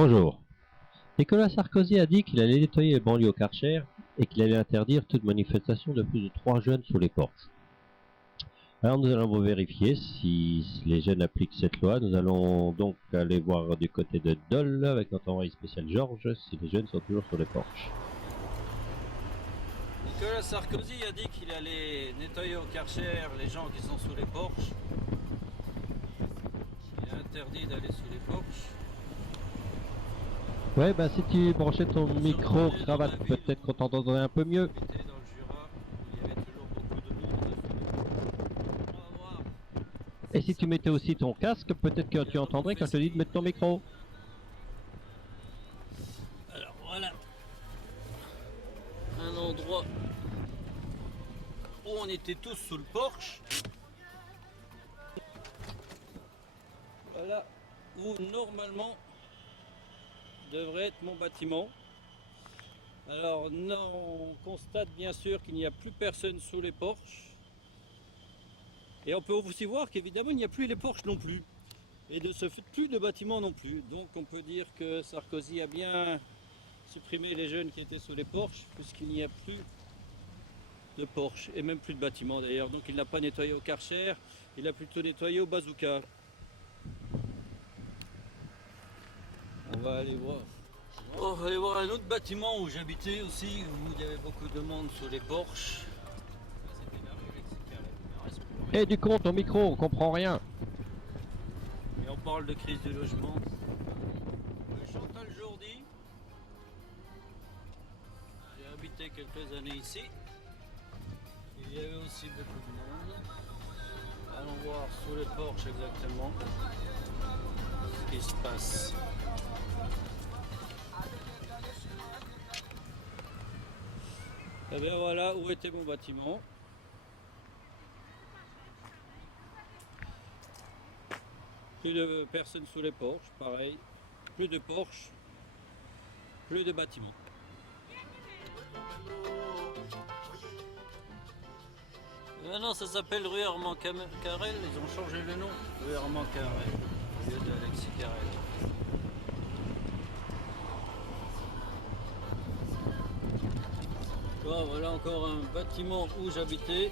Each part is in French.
Bonjour. Nicolas Sarkozy a dit qu'il allait nettoyer les banlieues au Karcher et qu'il allait interdire toute manifestation de plus de 3 jeunes sous les porches. Alors nous allons vérifier si les jeunes appliquent cette loi. Nous allons donc aller voir du côté de Dole avec notre envoyé spécial Georges si les jeunes sont toujours sur les porches. Nicolas Sarkozy a dit qu'il allait nettoyer au Karcher les gens qui sont sous les porches. Il est interdit d'aller sous les porches. Ouais, bah si tu branchais ton micro, cravate, peut-être qu'on t'entendrait un peu mieux. Dans le Jura, il y avait toujours beaucoup de monde. On va voir. Et si tu mettais aussi ton casque, peut-être que tu entendrais quand je te dis de mettre ton micro. Alors voilà, un endroit où on était tous sous le porche. Voilà où normalement devrait être mon bâtiment. Alors non, on constate bien sûr qu'il n'y a plus personne sous les porches. Et on peut aussi voir qu'évidemment il n'y a plus les porches non plus. Et de ce fait plus de bâtiments non plus. Donc on peut dire que Sarkozy a bien supprimé les jeunes qui étaient sous les porches, puisqu'il n'y a plus de porches et même plus de bâtiments d'ailleurs. Donc il n'a pas nettoyé au Karcher, il a plutôt nettoyé au bazooka. On va aller voir. On va aller voir un autre bâtiment où j'habitais aussi, où il y avait beaucoup de monde sous les porches. C'était la rue Lexicarel. Et du coup, ton micro, on comprend rien. Et on parle de crise du logement. Chantal Jourdi. J'ai habité quelques années ici. Il y avait aussi beaucoup de monde. Allons voir sous les porches exactement ce qui se passe. Et bien voilà où était mon bâtiment. Plus de personnes sous les porches, pareil. Plus de porches, plus de bâtiments. Maintenant ça s'appelle rue Armand Carrel, ils ont changé le nom. Rue Armand Carrel, au lieu de Lexicarel. Voilà encore un bâtiment où j'habitais.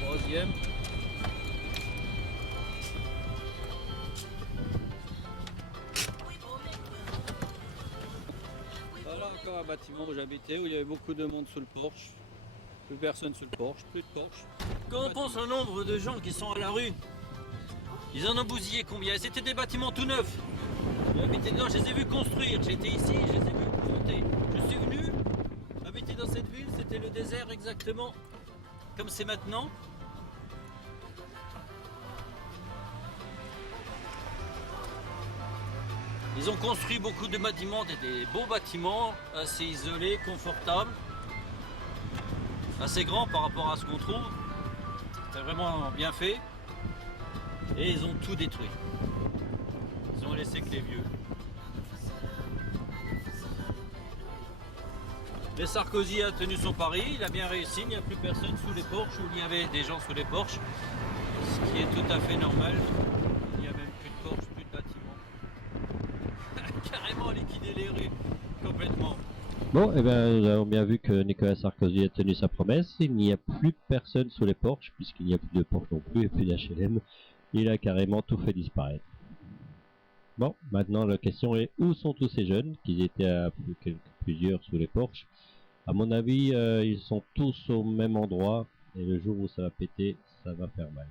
Troisième. Voilà encore un bâtiment où j'habitais, où il y avait beaucoup de monde sous le porche. Plus personne sous le porche, plus de porche. Quand on pense au nombre de gens qui sont à la rue, ils en ont bousillé combien? C'était des bâtiments tout neufs. J'ai habité dedans, je les ai vus construire. J'étais ici, je les ai vus monter. Je suis venu habiter dans cette ville, c'était le désert exactement comme c'est maintenant. Ils ont construit beaucoup de bâtiments, des beaux bâtiments, assez isolés, confortables, assez grands par rapport à ce qu'on trouve. C'est vraiment bien fait. Et ils ont tout détruit. Ils ont laissé que les vieux. Mais Sarkozy a tenu son pari, il a bien réussi, il n'y a plus personne sous les porches, où il y avait des gens sous les porches, ce qui est tout à fait normal. Il n'y a même plus de porches, plus de bâtiments. Carrément liquider les rues, complètement. Bon, et bien nous avons bien vu que Nicolas Sarkozy a tenu sa promesse. Il n'y a plus personne sous les porches, puisqu'il n'y a plus de porches non plus, et plus d'HLM. Il a carrément tout fait disparaître. Bon, maintenant la question est, où sont tous ces jeunes qui étaient à plusieurs sous les porches? À mon avis, ils sont tous au même endroit, et le jour où ça va péter, ça va faire mal.